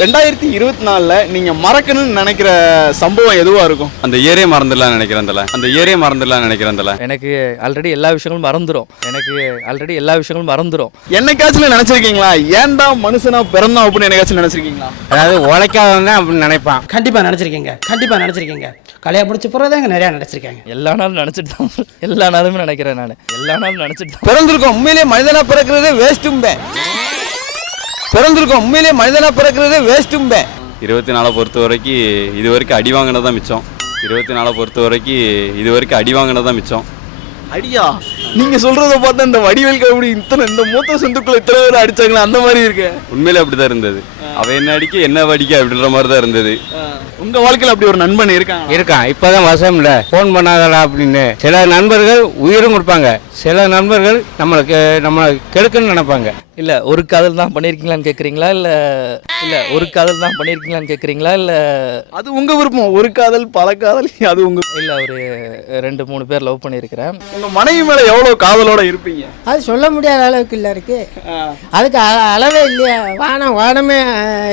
ரெண்டாயிரத்தி இருபத்தி நாலில் நீங்கள் மறக்கணும்னு நினைக்கிற சம்பவம் எதுவாக இருக்கும்? அந்த ஏரே மறந்துடலாம் நினைக்கிறேன் தல. அந்த ஏரே மறந்துடலாம் நினைக்கிறேன் தல. எனக்கு ஆல்ரெடி எல்லா விஷயங்களும் மறந்துடும் எனக்கு ஆல்ரெடி எல்லா விஷயங்களும் மறந்துடும் என்னைக்காச்சும் நினச்சிருக்கீங்களா? ஏன்டா மனுஷனா பிறந்தோம் அப்படின்னு என்னைக்காச்சும் நினச்சிருக்கீங்களா? அதாவது உழைக்காதவன் தான் அப்படின்னு நினைப்பான். கண்டிப்பாக நினச்சிருக்கீங்க. கண்டிப்பாக நினச்சிருக்கீங்க. கல்யாணம் முடிச்ச பிறகு இங்கே நிறையா நினச்சிருக்காங்க. எல்லா நாளும் நினச்சிட்டு தான் எல்லா நாளுமே நினைக்கிறேன் நான். எல்லா நாளும் நினச்சிட்டு பிறந்திருக்கோம். உண்மையிலேயே மனிதனா பிறக்கிறது வேஸ்ட்டும்பே பிறந்திருக்கோம். உண்மையிலேயே மனிதனா பிறக்கிறது வேஸ்ட்டும்பே இருபத்தி நாலை பொறுத்த வரைக்கும் இது வரைக்கும் அடி வாங்கினது தான் மிச்சம். இருபத்தி நாலை பொறுத்த வரைக்கும் இது வரைக்கும் அடி வாங்கினது தான் மிச்சம். அடியா? நீங்க சொல்றத பார்த்தா இந்த வடிவேல் கபடி இத்தனை இந்த மூத்த சொந்துக்குள்ள இத்தனை பேர் அடிச்சாங்களா? அந்த மாதிரி இருக்கு. உண்மையிலே அப்படிதான் இருந்தது. அவன் என்ன அடிக்க என்ன வடிக்க அப்படின்ற மாதிரி தான் இருந்தது உங்க வாழ்க்கையில அப்படி ஒரு நண்பன் இருக்காங்க இருக்கான். இப்போதான் வசம் இல்லை. ஃபோன் பண்ணாதடா அப்படின்னு. சில நண்பர்கள் உயிரும் கொடுப்பாங்க. சில நண்பர்கள் நம்மளுக்கு நம்மளை கெடுக்குன்னு நினைப்பாங்க. இல்லை ஒரு காதல் தான் பண்ணியிருக்கீங்களான்னு கேட்குறீங்களா இல்லை இல்லை ஒரு காதல் தான் பண்ணியிருக்கீங்களான்னு கேட்குறீங்களா இல்லை அது உங்க விருப்பம். ஒரு காதல் பல காதல் அது உங்க இல்லை ஒரு ரெண்டு மூணு பேர் லவ் பண்ணியிருக்கிறேன் உங்க மனைவி மேல எவ்வளவு காதலோட இருப்பீங்க? அது சொல்ல முடியாத அளவுக்கு இல்லை இருக்கு. அதுக்கு அ- அளவே இல்லையா. வானம் வானமே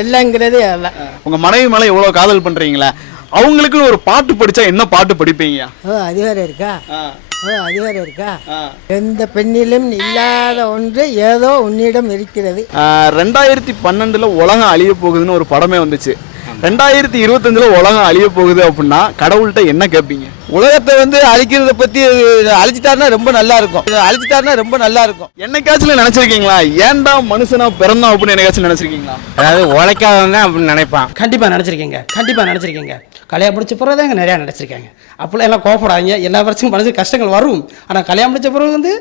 இல்லைங்கிறது அதான் உங்க மனைவி மேல எவ்வளவு காதல் பண்றீங்களா அவங்களுக்குன்னு ஒரு பாட்டு படிச்சா என்ன பாட்டு படிப்பீங்க? ஓ அது வேற இருக்கா? அது வேற இருக்கா? எந்த பெண்ணிலும் இல்லாத ஒன்று ஏதோ உன்னிடம் இருக்கிறது. ரெண்டாயிரத்தி பன்னெண்டுல உலகம் அழிய போகுதுன்னு ஒரு படமே வந்துச்சு. ரெண்டாயிரத்தி இருபத்தஞ்சுல உலகம் அழிய போகுது அப்படின்னா கடவுள்கிட்ட என்ன கேட்பீங்க? உலகத்தை வந்து அழிக்கிறத பற்றி அழிச்சிட்டாருன்னா ரொம்ப நல்லா இருக்கும் அழிச்சிட்டாருன்னா ரொம்ப நல்லா இருக்கும் என்னைக்காச்சும் நினைச்சிருக்கீங்களா? ஏன்டா மனுஷனா பிறந்தோம் அப்படின்னு என்னைக்காச்சும் நினைச்சிருக்கீங்களா? அதாவது உழைக்காதவன் தான் அப்படின்னு நினைப்பான். கண்டிப்பாக நினச்சிருக்கீங்க. கண்டிப்பாக நினச்சிருக்கீங்க. கல்யாணம் முடிச்ச பிறகு இங்கே நிறையா நினச்சிருக்காங்க. அப்போல்லாம் எல்லாம் கோபப்படாதீங்க எல்லா வருஷமும் மனசு கஷ்டங்கள் வரும். ஆனால் கல்யாணம் முடிச்ச பிறகு வந்து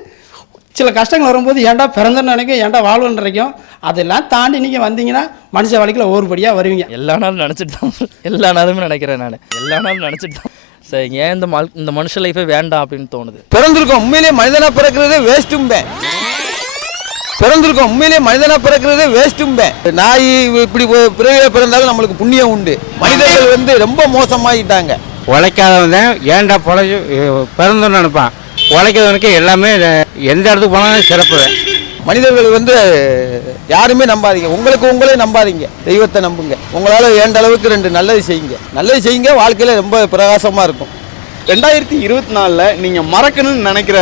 சில கஷ்டங்கள் வரும்போது ஏன்டா பிறந்தன்னு நினைக்கும் ஏன்டா வாழ்வுன்னு நினைக்கும் அதெல்லாம் தாண்டி நீங்கள் வந்தீங்கன்னா மனுஷ வாழ்க்கையில் ஒவ்வொருபடியாக வருவீங்க. எல்லா நாளும் நினச்சிட்டு தான் எல்லா நாளுமே நினைக்கிறேன் நான். எல்லா நாளும் நினச்சிட்டு தான். சரி ஏன் இந்த மல் இந்த மனுஷ லைஃபே வேண்டாம் அப்படின்னு தோணுது? பிறந்திருக்கோம். உண்மையிலேயே மனிதனா பிறக்கிறது வேஸ்ட்டும்பே பிறந்திருக்கோம். உண்மையிலேயே மனிதனா பிறக்கிறது வேஸ்ட்டும்பே நாய் இப்படி பிறவில பிறந்தாலும் நம்மளுக்கு புண்ணியம் உண்டு. மனிதர்கள் வந்து ரொம்ப மோசமாகிட்டாங்க உழைக்காதவன் ஏன்டா பொழைச்சு பிறந்தோன்னு நினைப்பான். உழைக்காதவனுக்கு எல்லாமே எந்த இடத்துக்கு போனாலும் சிறப்பு. மனிதர்கள் வந்து யாருமே நம்பாதீங்க. உங்களுக்கு உங்களே நம்பாதீங்க. தெய்வத்தை நம்புங்க. உங்களால் ஏண்ட அளவுக்கு ரெண்டு நல்லது செய்யுங்க. நல்லது செய்யுங்க வாழ்க்கையில் ரொம்ப பிரகாசமாக இருக்கும். ரெண்டாயிரத்தி இருபத்தி நாலுல நீங்க மறக்கணும்னு நினைக்கிற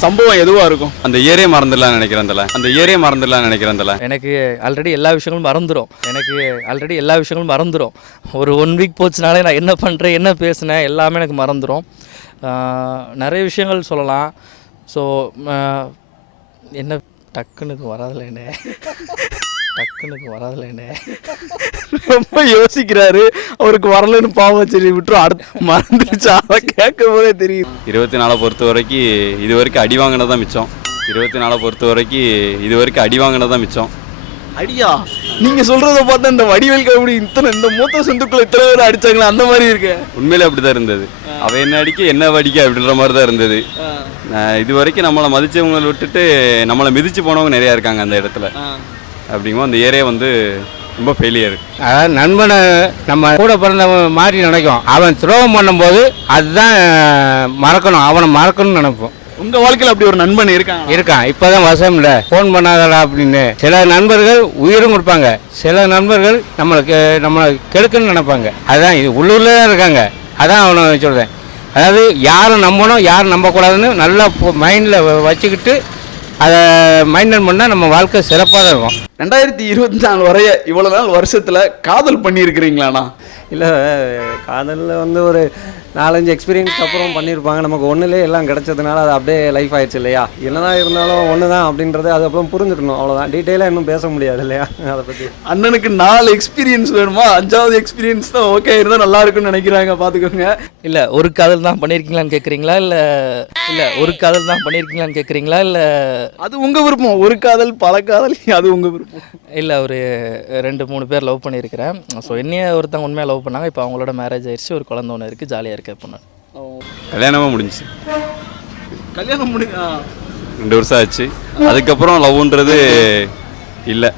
சம்பவம் எதுவா இருக்கும்? அந்த ஏரே மறந்துடலாம் நினைக்கிறேன் தல. அந்த ஏரே மறந்துடலாம் நினைக்கிறேன் தல. எனக்கு ஆல்ரெடி எல்லா விஷயங்களும் மறந்துடும் எனக்கு ஆல்ரெடி எல்லா விஷயங்களும் மறந்துடும் ஒரு ஒன் வீக் போச்சுனாலே நான் என்ன பண்ணுறேன் என்ன பேசினேன் எல்லாமே எனக்கு மறந்துடும் நிறைய விஷயங்கள் சொல்லலாம். ஸோ என்ன டக்குன்னு இது வராதுல என்ன? டக்குன்னு இது வராதுல என்ன? ரொம்ப யோசிக்கிறாரு. அவருக்கு வரலன்னு பாவம் சரி விட்டுரும் அடுத்து மறந்துடுச்சு அதை கேட்கும் போதே தெரியுது. இருபத்தி நாலை பொறுத்த வரைக்கும் இது வரைக்கும் அடி வாங்கினது தான் மிச்சம். இருபத்தி நாலை பொறுத்த வரைக்கும் இது வரைக்கும் அடி வாங்கினது தான் மிச்சம். அடியா? நீங்க சொல்றத பார்த்தா இந்த வடிவேல் கபடி இத்தனை இந்த மூத்த சொந்துக்குள்ள இத்தனை பேர் அடிச்சாங்களா? அந்த மாதிரி இருக்கு. உண்மையிலே அப்படிதான் இருந்தது. அவன் என்ன அடிக்க என்ன வடிக்க அப்படின்ற மாதிரி தான் இருந்தது. நான் இது வரைக்கும் நம்மளை மதிச்சவங்களை விட்டுட்டு நம்மளை மிதிச்சு போனவங்க நிறையா இருக்காங்க அந்த இடத்துல. அப்படிங்கும்போது அந்த ஏரியா வந்து ரொம்ப ஃபெயிலியர் அதாவது நண்பனை நம்ம கூட பிறந்தவன் மாதிரி நினைக்கும். அவன் துரோகம் பண்ணும்போது அதுதான் மறக்கணும். அவனை மறக்கணும்னு நினைப்போம். உங்க வாழ்க்கையில அப்படி ஒரு நண்பன் இருக்காங்க இருக்கான். இப்போதான் வசம் இல்லை. ஃபோன் பண்ணாதடா அப்படின்னு. சில நண்பர்கள் உயிரும் கொடுப்பாங்க. சில நண்பர்கள் நம்மளுக்கு நம்மளை கெடுக்குன்னு நினைப்பாங்க. அதான் இது. உள்ளூர்ல தான் இருக்காங்க. அதான் அவனை சொல்கிறேன் அதாவது யாரும் நம்பணும் யாரும் நம்பக்கூடாதுன்னு நல்லா மைண்டில் வச்சுக்கிட்டு அதை மைண்டன் பண்ணால் நம்ம வாழ்க்கை சிறப்பாக தான் இருக்கும். ரெண்டாயிரத்தி இருபத்தி நாலு வரைய இவ்வளவு நாள் வருஷத்துல காதல் பண்ணி இருக்கிறீங்களாண்ணா இல்லை காதலில் வந்து ஒரு நாலஞ்சு எக்ஸ்பீரியன்ஸ்க்கு அப்புறம் பண்ணியிருப்பாங்க நமக்கு ஒன்றுலே எல்லாம் கிடச்சதுனால அது அப்படியே லைஃப் ஆயிடுச்சு இல்லையா? என்னதான் இருந்தாலும் ஒன்று தான் அப்படின்றது அது அப்புறம் புரிஞ்சுக்கணும். அவ்வளோதான் டீட்டெயிலாக இன்னும் பேச முடியாது இல்லையா? அதை பற்றி அண்ணனுக்கு நாலு எக்ஸ்பீரியன்ஸ் வேணுமா? அஞ்சாவது எக்ஸ்பீரியன்ஸ் தான் ஓகே இருந்தா நல்லா இருக்கும்னு நினைக்கிறாங்க பாத்துக்கோங்க. இல்லை ஒரு காதல் தான் பண்ணியிருக்கீங்களான்னு கேட்குறீங்களா இல்லை இல்லை ஒரு காதல் தான் பண்ணியிருக்கீங்களான்னு கேட்குறீங்களா இல்லை அது உங்க விருப்பம். ஒரு காதல் பல காதல் அது உங்க விருப்பம். இல்லை ஒரு ரெண்டு மூணு பேர் லவ் பண்ணியிருக்கிறேன் ஸோ என்னைய ஒருத்தவங்க உண்மையாக லவ் பண்ணாங்க. இப்போ அவங்களோட மேரேஜ் ஆயிடுச்சு ஒரு குழந்தை ஒன்று இருக்குது ஜாலியாக இருக்கேன் இப்போ நான் கல்யாணமாக முடிஞ்சுச்சு. கல்யாணம் முடி. ரெண்டு வருஷம் ஆச்சு. அதுக்கப்புறம் லவ்ன்றது இல்லை.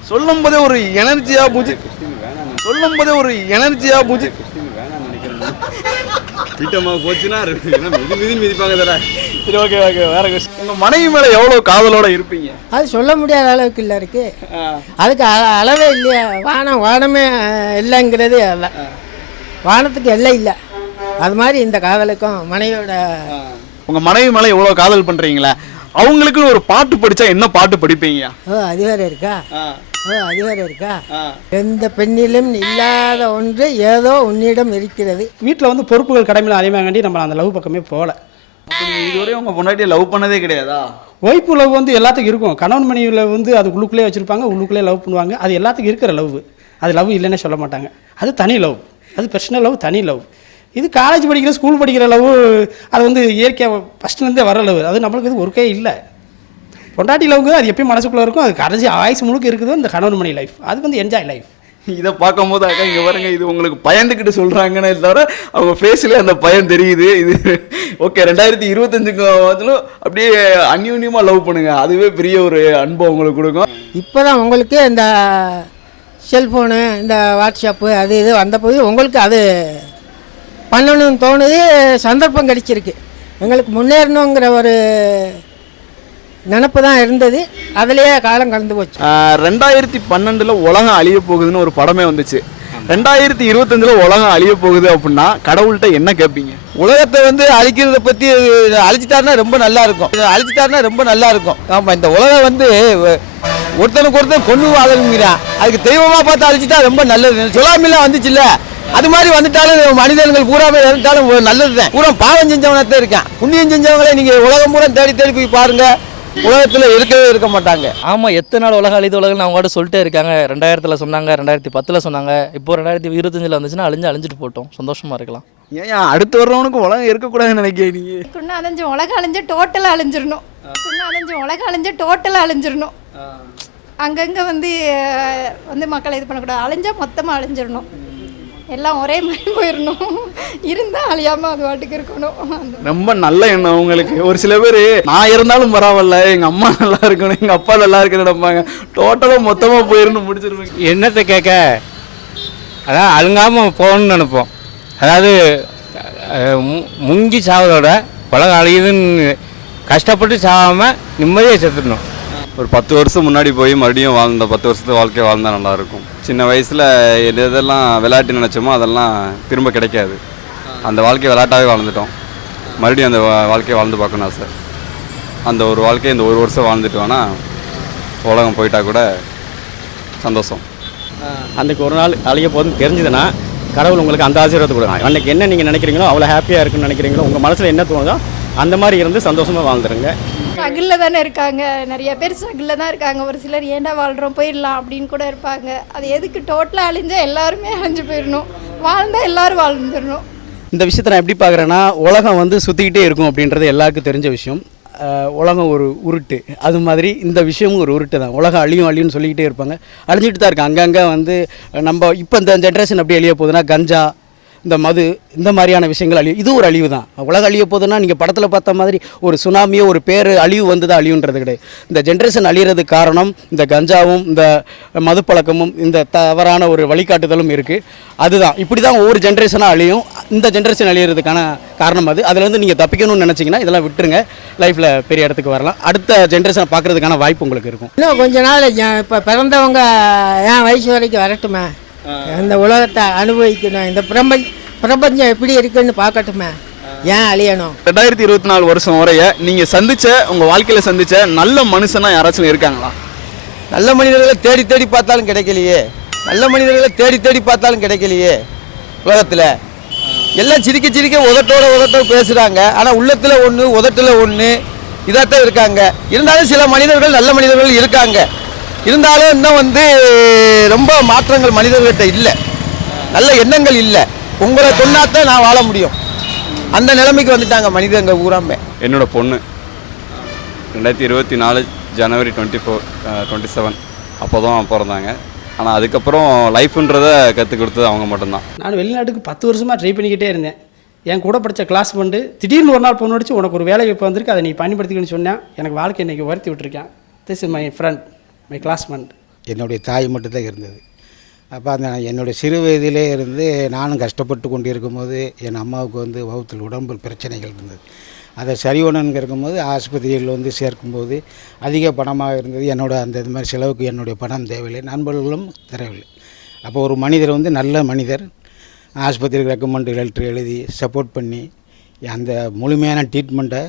சொல்லும் போதே ஒரு எனர்ஜியா பூஜை. சொல்லும் போதே ஒரு எனர்ஜியா பூஜை. வீட்டம்மா போச்சுன்னா மிதி மிதின்னு மிதிப்பாங்க தர சரி ஓகே ஓகே வேற கொஸ்டின் உங்க மனைவி மேல எவ்வளவு காதலோட இருப்பீங்க? அது சொல்ல முடியாத அளவுக்கு இல்லை இருக்கு. அதுக்கு அ- அளவே இல்லையா? வானம் வானமே இல்லைங்கிறது அல்ல. வானத்துக்கு எல்லை இல்லை. அது மாதிரி இந்த காதலுக்கும் மனைவியோட உங்க மனைவி மேல எவ்வளவு காதல் பண்றீங்களா அவங்களுக்குன்னு ஒரு பாட்டு படிச்சா என்ன பாட்டு படிப்பீங்க? ஓ அது வேற இருக்கா? ஓ அது வேற இருக்கா? எந்த பெண்ணிலும் இல்லாத ஒன்று ஏதோ உன்னிடம் இருக்கிறது. வீட்டில் வந்து பொறுப்புகள் கடமையில் அதிகமாகாண்டி நம்ம அந்த லவ் பக்கமே போகல. இதுவரையும் உங்க பொண்டாட்டியை லவ் பண்ணதே கிடையாதா? ஒய்ஃபு லவ் வந்து எல்லாத்துக்கும் இருக்கும். கணவன் மனைவியில் வந்து அது உள்ளுக்குள்ளே வச்சுருப்பாங்க உள்ளுக்குள்ளே லவ் பண்ணுவாங்க. அது எல்லாத்துக்கும் இருக்கிற லவ். அது லவ் இல்லைன்னே சொல்ல மாட்டாங்க. அது தனி லவ். அது பர்சனல் லவ் தனி லவ் இது காலேஜ் படிக்கிற ஸ்கூல் படிக்கிற லவ் அது வந்து இயற்கையாக ஃபஸ்ட்லேருந்தே வர லவ் அது நம்மளுக்கு இது ஒர்க்கே இல்லை. பொண்டாட்டி லவ்ங்க அது எப்பயும் மனசுக்குள்ளே இருக்கும். அது கடைசி ஆயுசு முழுக்க இருக்குது இந்த கணவன் மணி லைஃப் அது வந்து என்ஜாய் லைஃப் இதை பார்க்கும்போது அக்கா இங்க பாருங்க இது உங்களுக்கு பயந்துக்கிட்டு சொல்றாங்கன்னு தவிர அவங்க ஃபேஸ்ல அந்த பயம் தெரியுது. இது ஓகே ரெண்டாயிரத்தி இருபத்தஞ்சுக்கு வந்து அப்படியே அந்யூன்யமா லவ் பண்ணுங்க. அதுவே பெரிய ஒரு அன்பு உங்களுக்கு கொடுக்கும். இப்போ தான் உங்களுக்கு இந்த செல்ஃபோனு இந்த வாட்ஸ்அப்பு அது இது வந்தபோது உங்களுக்கு அது பண்ணணும்னு தோணுது சந்தர்ப்பம் கிடைச்சிருக்கு. எங்களுக்கு முன்னேறணுங்கிற ஒரு நினப்பு தான் இருந்தது. அதுலேயே காலம் கடந்து போச்சு. ரெண்டாயிரத்தி பன்னெண்டுல உலகம் அழிய போகுதுன்னு ஒரு படமே வந்துச்சு. ரெண்டாயிரத்தி இருபத்தஞ்சுல உலகம் அழிய போகுது அப்படின்னா கடவுள்கிட்ட என்ன கேட்பீங்க? உலகத்தை வந்து அழிக்கிறத பற்றி அழிச்சிட்டாருன்னா ரொம்ப நல்லா இருக்கும். அழிச்சிட்டாருன்னா ரொம்ப நல்லா இருக்கும். ஆமாம் இந்த உலகம் வந்து ஒருத்தனுக்கு ஒருத்தன் கொண்டு வாழணுங்கிறான் அதுக்கு தெய்வமாக பார்த்து அழிச்சிட்டா ரொம்ப நல்லது. சுலாமிலாம் வந்துச்சுல்ல. அது மாதிரி வந்துட்டாலும் மனிதர்கள் பூராமே இருந்தாலும் நல்லது தான் பூரா பாவம் செஞ்சவனா தான் இருக்கான். புண்ணியம் செஞ்சவங்களே நீங்கள் உலகம் பூரா தேடி தேடி போய் பாருங்க. உலகத்தில் இருக்கவே இருக்க மாட்டாங்க. ஆமாம் எத்தனை நாள் உலகம் அழிது உலகம் அவங்கள்ட்ட சொல்லிட்டே இருக்காங்க. ரெண்டாயிரத்தில் சொன்னாங்க ரெண்டாயிரத்தி பத்தில் சொன்னாங்க. இப்போ ரெண்டாயிரத்தி இருபத்தஞ்சில் வந்துச்சுன்னா அழிஞ்சு அழிஞ்சிட்டு போட்டோம். சந்தோஷமாக இருக்கலாம். ஏன் அடுத்து வர்றவனுக்கு உலகம் இருக்கக்கூடாதுன்னு நினைக்கிறீங்க குண்ணா அழிஞ்சு உலகம் அழிஞ்சு டோட்டலாக அழிஞ்சிடணும். குண்ணா அழிஞ்சு உலகம் அழிஞ்சு டோட்டலாக அழிஞ்சிடணும். அங்கங்கே வந்து வந்து மக்களை இது பண்ணக்கூடாது. அழிஞ்சா மொத்தமாக அழிஞ்சிடணும். எல்லாம் ஒரே மாதிரி போயிடணும். இருந்தால் அழியாமல் அது வாட்டுக்கு இருக்கணும். ரொம்ப நல்ல எண்ணம் உங்களுக்கு ஒரு சில பேர் நான் இருந்தாலும் பரவாயில்ல எங்க அம்மா நல்லா இருக்கணும் எங்க அப்பா நல்லா இருக்கணும் நினைப்பாங்க. டோட்டலா மொத்தமா போயிருந்து முடிச்சிருவாங்க. என்னத்தை கேட்க? அதான் அழுங்காமல் போகணும்னு நினைப்போம். அதாவது முங்கி சாவதோட உலகம் அழியுதுன்னு கஷ்டப்பட்டு சாகாமல் நிம்மதியாக செத்துடணும். ஒரு பத்து வருஷம் முன்னாடி போய் மறுபடியும் வாழ்ந்த பத்து வருஷத்து வாழ்க்கை வாழ்ந்தால் நல்லாயிருக்கும். சின்ன வயசில் எது எதெல்லாம் விளையாட்டு நினச்சோமோ அதெல்லாம் திரும்ப கிடைக்காது. அந்த வாழ்க்கை விளையாட்டாகவே வாழ்ந்துட்டோம். மறுபடியும் அந்த வா- வாழ்க்கையை வாழ்ந்து பார்க்கணும் ஆசை. அந்த ஒரு வாழ்க்கையை இந்த ஒரு வருஷம் வாழ்ந்துட்டு உலகம் போயிட்டா கூட சந்தோஷம். அன்றைக்கு ஒரு நாள் அழைய போதும் தெரிஞ்சதுன்னா கடவுள் உங்களுக்கு அந்த ஆசீர்வாதத்தை கொடுங்க அன்றைக்கி என்ன நீங்கள் நினைக்கிறீங்களோ அவ்வளோ ஹாப்பியாக இருக்குன்னு நினைக்கிறீங்களோ உங்கள் மனசில் என்ன தோணுதோ அந்த மாதிரி இருந்து சந்தோஷமாக வாழ்ந்துருங்க. ஸ்ட்ரகிளில் தானே இருக்காங்க. நிறைய பேர் ஸ்ட்ரகிளில் தான் இருக்காங்க. ஒரு சிலர் ஏண்டா வாழ்கிறோம் போயிடலாம் அப்படின்னு கூட இருப்பாங்க. அது எதுக்கு டோட்டலாக அழிஞ்சால் எல்லாருமே அழிஞ்சு போயிடணும். வாழ்ந்தால் எல்லோரும் வாழ்ந்துடணும். இந்த விஷயத்தை நான் எப்படி பார்க்குறேன்னா உலகம் வந்து சுற்றிக்கிட்டே இருக்கும் அப்படின்றது எல்லாருக்கும் தெரிஞ்ச விஷயம். உலகம் ஒரு உருட்டு. அது மாதிரி இந்த விஷயமும் ஒரு உருட்டு தான். உலகம் அழியும் அழியும்னு சொல்லிக்கிட்டே இருப்பாங்க. அழிஞ்சிட்டு தான் இருக்கு. அங்கங்கே வந்து நம்ம இப்போ இந்த ஜென்ரேஷன் அப்படி அழிய போகுதுன்னா கஞ்சா இந்த மது இந்த மாதிரியான விஷயங்கள் அழியும். இது ஒரு அழிவு தான் உலக அழிய போதுன்னா நீங்கள் படத்தில் பார்த்த மாதிரி ஒரு சுனாமியோ ஒரு பேர் அழிவு வந்து தான் அழிவுன்றது கிடையாது. இந்த ஜென்ரேஷன் அழியிறதுக்கு காரணம் இந்த கஞ்சாவும் இந்த மது பழக்கமும் இந்த தவறான ஒரு வழிகாட்டுதலும் இருக்குது அதுதான். இப்படி தான் ஒவ்வொரு ஜென்ரேஷனாக அழியும். இந்த ஜென்ரேஷன் அழியிறதுக்கான காரணம் அது. அதுலேருந்து நீங்கள் தப்பிக்கணும்னு நினச்சிங்கன்னா இதெல்லாம் விட்டுருங்க. லைஃப்பில் பெரிய இடத்துக்கு வரலாம். அடுத்த ஜென்ரேஷனை பார்க்குறதுக்கான வாய்ப்பு உங்களுக்கு இருக்கும். இன்னும் கொஞ்ச நாள் இப்போ பிறந்தவங்க என் வயசு வரைக்கும் வரட்டுமே? இந்த உலகத்தை அனுபவிக்கணும். இந்த பிரபஞ்ச பிரபஞ்சம் எப்படி இருக்குன்னு பார்க்கட்டுமே. ஏன் அழியணும்? ரெண்டாயிரத்தி இருபத்தி நாலு வருஷம் வரைய நீங்க சந்திச்ச உங்க வாழ்க்கையில சந்திச்ச நல்ல மனுஷனா யாராச்சும் இருக்காங்களா? நல்ல மனிதர்களை தேடி தேடி பார்த்தாலும் கிடைக்கலையே. நல்ல மனிதர்களை தேடி தேடி பார்த்தாலும் கிடைக்கலையே உலகத்தில். எல்லாம் சிரிக்க சிரிக்க உதட்டோட உதட்டோட பேசுகிறாங்க ஆனால் உள்ளத்தில் ஒன்று உதட்டில் ஒன்று இதாத்தான் இருக்காங்க. இருந்தாலும் சில மனிதர்கள் நல்ல மனிதர்கள் இருக்காங்க. இருந்தாலும் இன்னும் வந்து ரொம்ப மாற்றங்கள் மனிதர்கள்ட்ட இல்லை. நல்ல எண்ணங்கள் இல்லை. உங்களை கொண்டாத்தான் நான் வாழ முடியும். அந்த நிலைமைக்கு வந்துட்டாங்க மனிதங்க ஊராமே என்னோட பொண்ணு. ரெண்டாயிரத்தி இருபத்தி நாலு ஜனவரி டுவெண்ட்டி ஃபோர் டுவெண்ட்டி செவன். அப்போ தான் பிறந்தாங்க. ஆனால் அதுக்கப்புறம் லைஃப்ன்றதை கற்றுக் கொடுத்தது அவங்க மட்டும்தான். நான் வெளிநாட்டுக்கு பத்து வருஷமாக ட்ரை பண்ணிக்கிட்டே இருந்தேன். என் கூட படித்த கிளாஸ் பண்ணு திடீர்னு ஒரு நாள் பொண்ணு அடிச்சு உனக்கு ஒரு வேலை இப்போ வந்திருக்கு அதை நீ பயன்படுத்திக்கணும்னு சொன்னேன். எனக்கு வாழ்க்கை இன்னைக்கு உயர்த்தி விட்டுருக்கேன். This is my friend my classmate என்னுடைய தாய் மட்டும்தான் இருந்தது. அப்போ அந்த என்னுடைய சிறு வயதிலே இருந்து நானும் கஷ்டப்பட்டு கொண்டு இருக்கும்போது என் அம்மாவுக்கு வந்து வகுத்தில் உடம்பு பிரச்சனைகள் இருந்தது. அதை சரி பண்ணணுங்க இருக்கும்போது ஆஸ்பத்திரியில் வந்து சேர்க்கும்போது அதிக பணமாக இருந்தது. என்னோட அந்த இது மாதிரி செலவுக்கு என்னுடைய பணம் தேவையில்லை. நண்பர்களும் தரவில்லை. அப்போ ஒரு மனிதர் வந்து நல்ல மனிதர். ஆஸ்பத்திரிக்கு ரெக்கமெண்ட் லெட்டர் எழுதி சப்போர்ட் பண்ணி அந்த முழுமையான ட்ரீட்மெண்ட்டை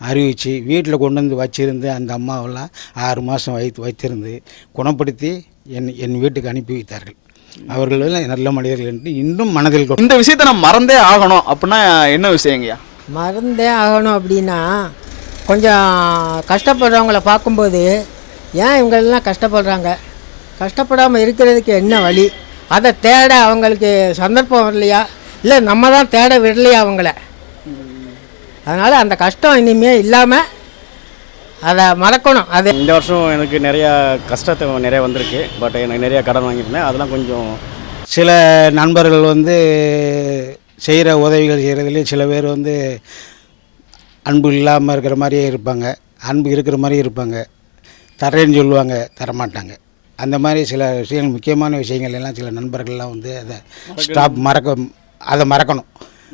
அறிவித்து வீட்டில் கொண்டு வந்து வச்சிருந்து அந்த அம்மாவெல்லாம் ஆறு மாதம் வைத்து வைத்திருந்து குணப்படுத்தி என் என் வீட்டுக்கு அனுப்பி வைத்தார்கள். அவர்கள் நல்ல மனிதர்கள் என்று இன்னும் மனதில் இந்த விஷயத்த நான் மறந்தே ஆகணும் அப்படின்னா என்ன விஷயங்கய்யா மறந்தே ஆகணும் அப்படின்னா கொஞ்சம் கஷ்டப்படுறவங்கள பார்க்கும்போது ஏன் இவங்களெல்லாம் கஷ்டப்படுறாங்க? கஷ்டப்படாமல் இருக்கிறதுக்கு என்ன வழி? அதை தேட அவங்களுக்கு சந்தர்ப்பம் வரலையா? இல்லை நம்ம தான் தேட விடலையா அவங்கள? அதனால் அந்த கஷ்டம் இனிமேல் இல்லாமல் அதை மறக்கணும். அது இந்த வருஷம் எனக்கு நிறையா கஷ்டத்தை நிறைய வந்திருக்கு. பட் எனக்கு நிறையா கடன் வாங்கியிருந்தேன். அதெல்லாம் கொஞ்சம் சில நண்பர்கள் வந்து செய்கிற உதவிகள் செய்கிறதுலே சில பேர் வந்து அன்பு இல்லாமல் இருக்கிற மாதிரியே இருப்பாங்க. அன்பு இருக்கிற மாதிரியே இருப்பாங்க. தரேன்னு சொல்லுவாங்க தரமாட்டாங்க. அந்த மாதிரி சில விஷயங்கள் முக்கியமான விஷயங்கள் எல்லாம் சில நண்பர்கள்லாம் வந்து அதை ஸ்டாப் மறக்க அதை மறக்கணும்.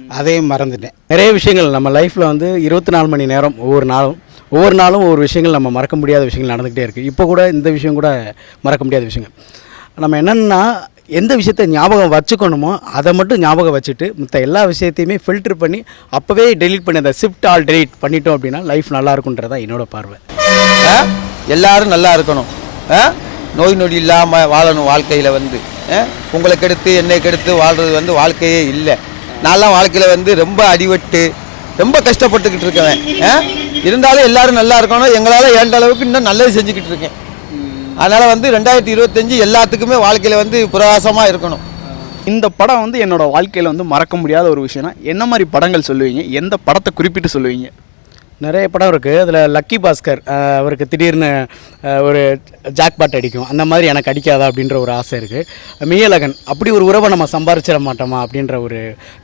அதையும் மறந்துட்டேன். நிறைய விஷயங்கள் நம்ம லைஃப்பில் வந்து இருபத்தி நாலு மணி நேரம் ஒவ்வொரு நாளும் ஒவ்வொரு நாளும் ஒவ்வொரு விஷயங்கள் நம்ம மறக்க முடியாத விஷயங்கள் நடந்துக்கிட்டே இருக்குது இப்போ கூட இந்த விஷயம் கூட மறக்க முடியாத விஷயங்கள். நம்ம என்னென்னா எந்த விஷயத்தை ஞாபகம் வச்சுக்கணுமோ அதை மட்டும் ஞாபகம் வச்சுட்டு மற்ற எல்லா விஷயத்தையுமே ஃபில்டர் பண்ணி அப்போவே டெலிட் பண்ணி அந்த ஷிஃப்ட் ஆல் டெலிட் பண்ணிட்டோம் அப்படின்னா லைஃப் நல்லா இருக்குன்றதா என்னோட பார்வை. எல்லாரும் நல்லா இருக்கணும். ஆ? நோய் நொடி இல்லாமல் வாழணும் வாழ்க்கையில் வந்து. உங்களை கெடுத்து என்னை கெடுத்து வாழ்கிறது வந்து வாழ்க்கையே இல்லை. நான்லாம் வாழ்க்கையில் வந்து ரொம்ப அடிபட்டு ரொம்ப கஷ்டப்பட்டுக்கிட்டு இருக்கேன். ஆ? இருந்தாலும் எல்லாரும் நல்லா இருக்கணும். எங்களால் ஏண்ட அளவுக்கு இன்னும் நல்லது செஞ்சுக்கிட்டு இருக்கேன். அதனால் வந்து ரெண்டாயிரத்தி இருபத்தஞ்சி எல்லாத்துக்குமே வாழ்க்கையில் வந்து பிரகாசமாக இருக்கணும். இந்த படம் வந்து என்னோடய வாழ்க்கையில் வந்து மறக்க முடியாத ஒரு விஷயம்னா என்ன மாதிரி படங்கள் சொல்லுவீங்க? எந்த படத்தை குறிப்பிட்டு சொல்லுவீங்க? நிறைய படம் இருக்குது அதில் லக்கி பாஸ்கர் அவருக்கு திடீர்னு ஒரு ஒரு ஜாக்பாட் அடிக்கும். அந்த மாதிரி எனக்கு அடிக்காதா அப்படின்ற ஒரு ஆசை இருக்குது மீயலகன் அப்படி ஒரு உறவை நம்ம சம்பாரிச்சிட மாட்டோமா அப்படின்ற ஒரு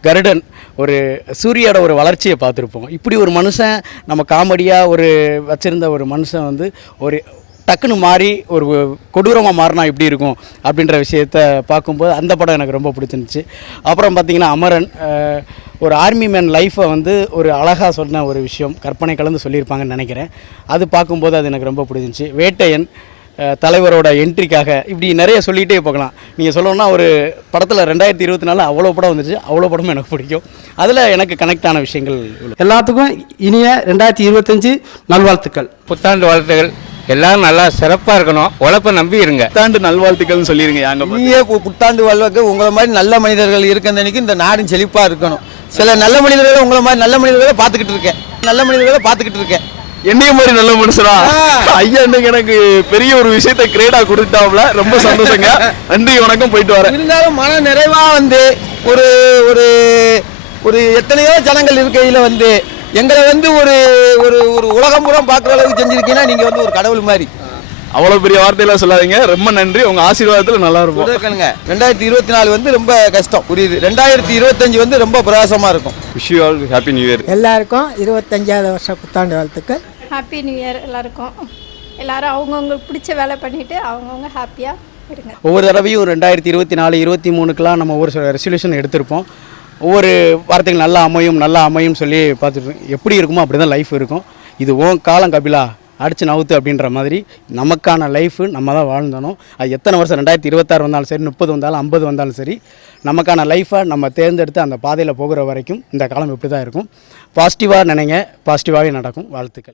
கருடன் ஒரு சூரியோட ஒரு வளர்ச்சியை பார்த்துருப்போம். இப்படி ஒரு மனுஷன் நம்ம காமெடியாக ஒரு வச்சுருந்த ஒரு மனுஷன் வந்து ஒரு டக்குன்னு மாறி ஒரு கொடூரமாக மாறினா எப்படி இருக்கும் அப்படின்ற விஷயத்த பார்க்கும்போது அந்த படம் எனக்கு ரொம்ப பிடிச்சிருந்துச்சு. அப்புறம் பார்த்திங்கன்னா அமரன் ஒரு ஆர்மி மேன் லைஃப்பை வந்து ஒரு அழகாக சொன்ன ஒரு விஷயம். கற்பனை கலந்து சொல்லியிருப்பாங்கன்னு நினைக்கிறேன். அது பார்க்கும்போது அது எனக்கு ரொம்ப பிடிச்சிருந்துச்சு. வேட்டையன் தலைவரோட என்ட்ரிக்காக இப்படி நிறைய சொல்லிகிட்டே போகலாம். நீங்கள் சொல்லணும்னா ஒரு படத்தில் ரெண்டாயிரத்தி இருபத்தி நாலு அவ்வளோ படம் வந்துச்சு. அவ்வளோ படமும் எனக்கு பிடிக்கும். அதில் எனக்கு கனெக்ட் ஆன விஷயங்கள். எல்லாத்துக்கும் இனிய ரெண்டாயிரத்தி இருபத்தஞ்சி நல்வாழ்த்துக்கள். புத்தாண்டு வாழ்த்துகள். எல்லாரும் நல்லா சிறப்பாக இருக்கணும். உழைப்பை நம்பி இருங்க. புத்தாண்டு நல்வாழ்த்துக்கள்னு சொல்லிருங்க அங்க நீயே கு- புத்தாண்டு வாழ்வுக்கு உங்களை மாதிரி நல்ல மனிதர்கள் இருக்கிற இந்த நாடும் செழிப்பாக இருக்கணும். சில நல்ல மனிதர்களை உங்களை மாதிரி நல்ல மனிதர்களை பார்த்துக்கிட்டு இருக்கேன். நல்ல மனிதர்களை பார்த்துக்கிட்டு இருக்கேன். என்னைய மாதிரி நல்ல மனுஷனா? ஐயா இன்னைக்கு எனக்கு பெரிய ஒரு விஷயத்த கிரேடா கொடுத்தாப்ல ரொம்ப சந்தோஷங்க. நன்றி வணக்கம் போயிட்டு வரேன். இருந்தாலும் மன நிறைவா வந்து ஒரு ஒரு ஒரு எத்தனையோ ஜனங்கள் இருக்கையில் வந்து எங்களை வந்து ஒரு ஒரு ஒரு உலகம் புறம் பார்க்குற அளவுக்கு செஞ்சிருக்கீங்கன்னா நீங்கள் வந்து ஒரு கடவுள் மாதிரி. அவ்வளவு பெரிய வார்த்தையெல்லாம் சொல்லாதீங்க. ரொம்ப நன்றி. உங்க ஆசீர்வாதத்துல நல்லா இருக்கும். இருக்கணுங்க ரெண்டாயிரத்தி இருபத்தி நாலு வந்து ரொம்ப கஷ்டம். புரியுது? ரெண்டாயிரத்தி இருபத்தஞ்சு வந்து ரொம்ப பிரகாசமாக இருக்கும். Wish you all happy new year எல்லாருக்கும் இருபத்தஞ்சாவது வருஷம் புத்தாண்டு வாழ்த்துக்கள். ஹாப்பி நியூ இயர் எல்லாருக்கும். எல்லாரும் அவங்கவுங்களுக்கு பிடிச்ச வேலை பண்ணிட்டு அவங்கவுங்க ஹாப்பியாக இருங்க. ஒவ்வொரு தடவையும் ஒரு ரெண்டாயிரத்தி இருபத்தி நாலு இருபத்தி மூணுக்கெலாம் நம்ம ஒவ்வொரு ரெசல்யூஷன் எடுத்திருப்போம். ஒவ்வொரு வார்த்தைகள் நல்லா அமையும் நல்லா அமையும் சொல்லி பார்த்துட்டு எப்படி இருக்குமோ அப்படி தான் லைஃப் இருக்கும். இது ஓன் காலம் கபிலா அடிச்சு நவுத்து அப்படின்ற மாதிரி நமக்கான லைஃபு நம்ம தான் வாழ்ந்தணும். அது எத்தனை வருஷம்? ரெண்டாயிரத்தி இருபத்தாறு வந்தாலும் சரி முப்பது வந்தாலும் ஐம்பது வந்தாலும் சரி நமக்கான லைஃப்பை நம்ம தேர்ந்தெடுத்து அந்த பாதையில் போகிற வரைக்கும் இந்த காலம் இப்படி தான் இருக்கும் பாசிட்டிவாக நினைங்க பாசிட்டிவாகவே நடக்கும். வாழ்த்துக்கள்.